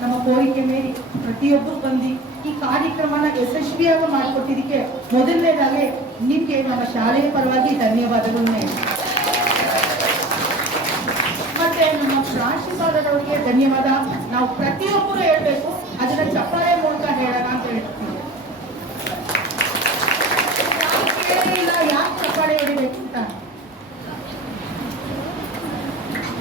ನಮ್ಮ ಕೋರಿಕೆ ಮೇರೆ ಪ್ರತಿಯೊಬ್ಬರು ಬಂದು ಈ ಕಾರ್ಯಕ್ರಮನ ಯಶಸ್ವಿಯಾಗಿ ಮಾಡಿಕೊಟ್ಟಿದ್ದಕ್ಕೆ ಮೊದಲನೇದಾಗಿ ನಿಮಗೆ ನಮ್ಮ ಶಾಲೆಯ ಪರವಾಗಿ ಧನ್ಯವಾದಗಳನ್ನ ಮತ್ತೆ ನಮ್ಮ ಪ್ರಾಂಶುಪಾಲರವರಿಗೆ ಧನ್ಯವಾದ. ನಾವು ಪ್ರತಿಯೊಬ್ಬರು ಹೇಳ್ಬೇಕು, ಅದನ್ನ ಚಪ್ಪಾಳೆ ಮೂಲಕ ಹೇಳೋಣ ಅಂತ ಹೇಳ್ತೀವಿ. ಕೇಳಿಲ್ಲ ಯಾಕೆ ಚಪ್ಪಾಳೆ ಹೊಡಿಬೇಕು ಅಂತ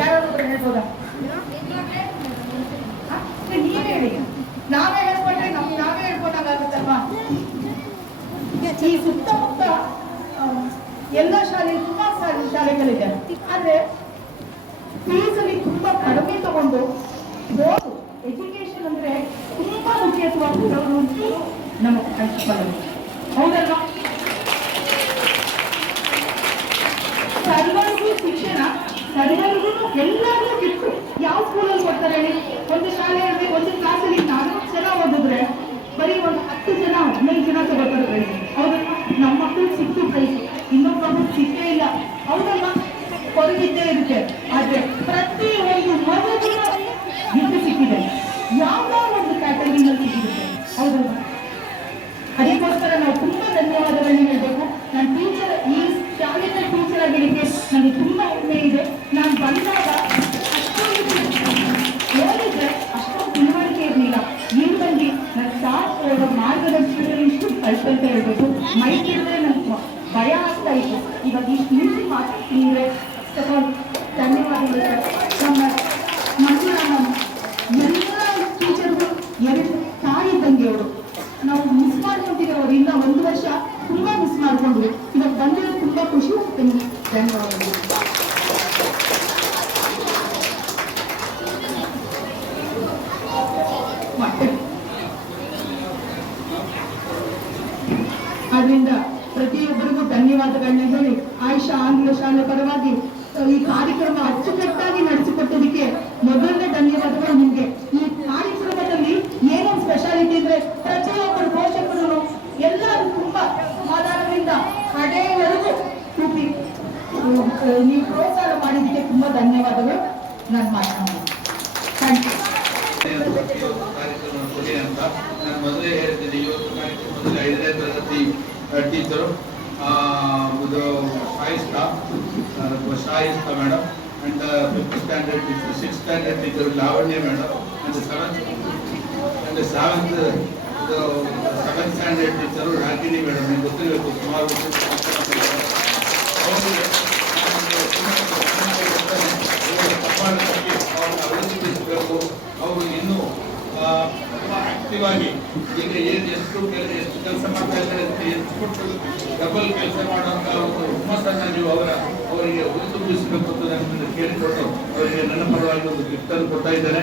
ಯಾರಾದ್ರೂ ಹೇಳ್ಬೋದಾ? ನೀವೇ ಹೇಳಿ. ನಾವೇ ಹೇಳ್ಕೊಂಡ್ರೆ ನಾವೇ ಹೇಳ್ಕೊಂಡಾಗುತ್ತಲ್ವಾ? ಈ ಸುತ್ತಮುತ್ತ ಎಲ್ಲ ಶಾಲೆ ತುಂಬಾ ಶಾಲೆಗಳಿದೆ, ಆದ್ರೆ ಫೀಸ್ ಅಲ್ಲಿ ತುಂಬಾ ಕಡಿಮೆ ತಗೊಂಡು ಓದು ಎಜುಕೇಶನ್ ಅಂದ್ರೆ ತುಂಬಾ ಮುಖ್ಯತ್ವ ಕೊಡೋರು ನಮ್ಮ ಪ್ರಾಂಶುಪಾಲರು, ಹೌದಲ್ವಾ? ಸರ್ವರಿಗೂ ಶಿಕ್ಷಣ, ಸರ್ವರಿಗೂ ಎಲ್ಲರಿಗೂ ಬಿಟ್ಟು ಯಾವ ಸ್ಕೂಲಲ್ಲಿ ಕೊಡ್ತಾರೆ ಹೇಳಿ? ಒಂದು ಶಾಲೆಯಲ್ಲಿ ಒಂದು ಕ್ಲಾಸಲ್ಲಿ 400 ಜನ ಓದಿದ್ರೆ ಬರೀ ಒಂದು 10 ಜನ 15 ಜನ ತಗೋತಾರೆ ಪ್ರೈಸ್, ಹೌದಲ್ವಾ? ನಮ್ಮ ಮಕ್ಕಳಿಗೆ ಸಿಕ್ತು ಪ್ರೈಸ್, ಇನ್ನೊಬ್ಬ ಮಕ್ಕಳಿಗೆ ಸಿಕ್ಕೇ ಇಲ್ಲ, ಹೌದಲ್ವಾ? ಹೊರಗಿದ್ದೇ ಇರುತ್ತೆ. ಆದ್ರೆ ಪ್ರತಿ ಒಂದು ಮಗುವಿನ ಗಿಫ್ಟ್ ಸಿಕ್ಕಿದೆ, ಯಾವ ಒಂದು ಕ್ಯಾಟಗರಿನಲ್ಲಿ ಸಿಕ್ಕಿರುತ್ತೆ, ಹೌದಲ್ವಾ? ಅದಕ್ಕೋಸ್ಕರ ನಾವು ತುಂಬಾ ಧನ್ಯವಾದಗಳನ್ನ ಹೇಳ್ಬೇಕು. ನಾನು ಟೀಚರ್, ಈ ಶಾಲೆಯ ಟೀಚರ್ ಆಗಿದ್ದಕ್ಕೆ ನನಗೆ ತುಂಬಾ ಹೆಮ್ಮೆ ಇದೆ. ನಾನು ಬಂದಾಗ ಅಷ್ಟೊಂದು ಓದಿದ್ರೆ ಅಷ್ಟೊಂದು ತಿಳುವಳಿಕೆ ಇರಲಿಲ್ಲ. ಇಲ್ಲಿ ಬಂದು ನನ್ನ ಸಾಥ್ ಅವರ ಮಾರ್ಗದರ್ಶನದಲ್ಲಿ ಇಷ್ಟು ಕಲ್ತಂತ ಹೇಳ್ಬೇಕು. ಮೈಕ್ ಇದ್ರೆ ನನ್ಗೆ ಭಯ ಆಗ್ತಾ ಇತ್ತು. ಇವಾಗ ಇಷ್ಟು ನಿಮಿಷ ಮಾತಾಡ್ತಿದ್ರೆ ಧನ್ಯವಾದಗಳು. ನಮ್ಮ ಮಂಜುಳಾ ಎಲ್ಲ ಟೀಚರ್ಗಳು 2 ತಾಯಿ ತಂಗಿಯವರು ನಾವು ಮಿಸ್ ಮಾಡ್ಕೊಂಡಿದ್ದೇವೆ. ಅವರಿಂದ 1 ವರ್ಷ ತುಂಬಾ ಮಿಸ್ ಮಾಡ್ಕೊಂಡ್ವಿ. ಇವಾಗ ಬಂದಿರೋದು ತುಂಬಾ ಖುಷಿ ಆಗ್ತೀನಿ. ಧನ್ಯವಾದಗಳು. ಆದ್ರಿಂದ ಪ್ರತಿಯೊಬ್ಬರಿಗೂ ಧನ್ಯವಾದಗಳನ್ನ ಹೇಳಿ ಆಯುಷಾ ಆಂಗ್ಲ ಶಾಲೆ ಪರವಾಗಿ ಈ ಕಾರ್ಯಕ್ರಮ ಅಚ್ಚುಕಟ್ಟಾಗಿ ನಡೆಸಿಕೊಟ್ಟೋದಕ್ಕೆ ಮೊದಲನೇ ಧನ್ಯವಾದಗಳು ನಿಮ್ಗೆ. ಈ ಕಾರ್ಯಕ್ರಮದಲ್ಲಿ ಏನೇನು ಸ್ಪೆಷಾಲಿಟಿ ಅಂದ್ರೆ ಪ್ರತಿಯೊಬ್ಬರು ಪೋಷಕರು ಎಲ್ಲರೂ ತುಂಬಾ ಸಮಾಧಾನದಿಂದ ಕಡೆಯವರೆಗೂ ಕೂತಿ ನೀವು ಪ್ರೋತ್ಸಾಹ ಮಾಡಿದ್ದಕ್ಕೆ ತುಂಬಾ ಧನ್ಯವಾದಗಳು. ನಾನು ಮಾತನಾಡ್ತೀನಿ. Thank you. ನಾನು ಮೊದಲೇ ಹೇಳ್ತೀನಿ, ಇವತ್ತು ಕಾರ್ಯಕ್ರಮದಲ್ಲಿ 5ನೇ ತರಗತಿ teacher Shaista madam, and 5th standard teacher, 6th standard teacher Lavanya madam, and 7th standard teacher Ragini madam. ನಿಮ್ಗೆ ಗೊತ್ತಿರಬೇಕು, ಸುಮಾರು ಅಭಿವೃದ್ಧಿಸಬೇಕು. ಅವರು ಇನ್ನೂ ಆಕ್ಟಿವ್ ಆಗಿ ಈಗ ಎಷ್ಟು ಕೆಲಸ ಮಾಡ್ತಾ ಇದ್ದಾರೆ, ಎಷ್ಟು ಡಬಲ್ ಕೆಲಸ ಮಾಡುವಂತ ಒಂದು ಹುಮ್ಮಸ್ಸನ್ನು ನೀವು ಅವರಿಗೆ ಹುರಿದುಂಬಿಸಬೇಕು ಅಂತ ನನ್ನನ್ನು ಕೇಳಿಕೊಟ್ಟು ಅವರಿಗೆ ನನ್ನ ಪರವಾಗಿ ಒಂದು ಗಿಫ್ಟ್ ಅನ್ನು ಕೊಡ್ತಾ ಇದ್ದೇನೆ.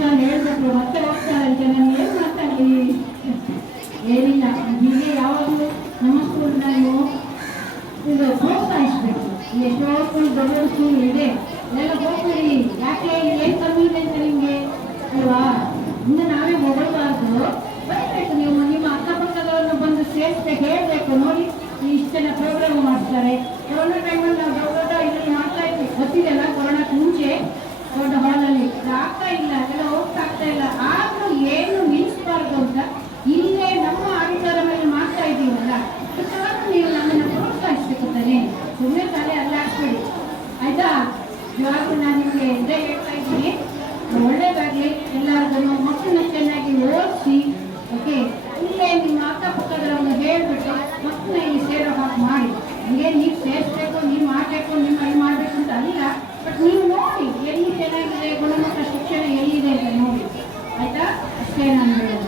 ನಾನು ಹೇಳ್ಬೇಕು ಮತ್ತೆ ಹೋಗ್ತಾರಂತೆ, ನಾನು ಏನು ಮಾತಾಡಿ ಏನಿಲ್ಲ. ಹೀಗೆ ಯಾವಾಗಲೂ ನಮ್ಮ ಸ್ಕೂಲ್ ನಾವು ಇದು ಪ್ರೋತ್ಸಾಹಿಸ್ಬೇಕು. ಎಷ್ಟೋ ಸ್ಕೂಲ್ ದೊಡ್ಡ ಸ್ಕೂಲ್ ಇದೆ, ಎಲ್ಲ ಹೋಗ್ತೀರಿ. ಯಾಕೆ ಏನು ಕಮ್ಮಿ ಇದೆ ಅಂತ ನಿಮಗೆ ಅಲ್ವಾ? ಇನ್ನು ನಾವೇ ಹೊಗಳ್ಬಾರ್ದು, ಬರಬೇಕು. ನೀವು ನಿಮ್ಮ ಅಕ್ಕಪಕ್ಕದವ್ರನ್ನ ಬಂದು ಸೇರಿಸ್ಬೇಕು, ಹೇಳಬೇಕು. ನೋಡಿ ಇಷ್ಟೆಲ್ಲ ಪ್ರೋಗ್ರಾಮ್ ಮಾಡ್ತಾರೆ. ಕೊರೋನಾ ಟೈಮಲ್ಲಿ ನಾವು ದೊಡ್ಡ ಇದನ್ನು ಮಾಡ್ತಾ ಇದ್ವಿ, ಗೊತ್ತಿದೆಲ್ಲ. ಕೊರೋನಾಕ್ಕೆ ಮುಂಚೆ ದೊಡ್ಡ ಹಾಲಲ್ಲಿ ಆಗ್ತಾ ಇಲ್ಲ, ಎಲ್ಲ ಹೋಗ್ತಾ ಇಲ್ಲ. ಆದ್ರೂ ಏನು ನಿಲ್ಲಿಸಬಾರ್ದು ಅಂತ ಇಲ್ಲೇ ನಮ್ಮ ಆಡಿಟೋರಿಯಂ ಮಾಡ್ತಾ ಇದ್ದೀವಲ್ಲ, ನೀವು ನಮ್ಮನ್ನು ಪ್ರೋತ್ಸಾಹಿಸ್ಬೇಕು ತಾನೆ. ಸುಮ್ಮನೆ ತಲೆ ಅಲ್ಲಾಡ್ಬೇಡಿ, ಆಯ್ತಾ? ಇವಾಗ ನಾನು ನಿಮಗೆ ಇದೇ ಹೇಳ್ತಾ ಇದ್ದೀನಿ, ಒಳ್ಳೇದಾಗಲಿ ಎಲ್ಲರಿಗೂ. ಮಕ್ಕಳನ್ನ ಚೆನ್ನಾಗಿ ಓದಿಸಿ, ಓಕೆ? ಇಲ್ಲೇ ನಿಮ್ಮ ಅಕ್ಕಪಕ್ಕದವ್ರನ್ನ ಹೇಳ್ಬಿಟ್ಟು ಮಕ್ಕಳನ್ನ ಇಲ್ಲಿ ಸೇರೋ ಹಾಗೆ ಮಾಡಿ. ಹಂಗೆ ನೀವು ಸೇರಿಸ್ಬೇಕು, ನೀವು ಮಾಡಬೇಕು, ನಿಮ್ಮ ಇದು ಮಾಡಬೇಕು ಅಂತ ಅಲ್ಲ, ಬಟ್ ನೀವು ನೋಡಿ ಎಲ್ಲಿ ಚೆನ್ನಾಗಿದೆ, ಗುಣಮಟ್ಟ ಶಿಕ್ಷಣ ಎಲ್ಲಿದೆ ಅಂತ ನೋಡಿ, ಆಯ್ತಾ? ಅಷ್ಟೇ ನಾನು ಹೇಳೋದು.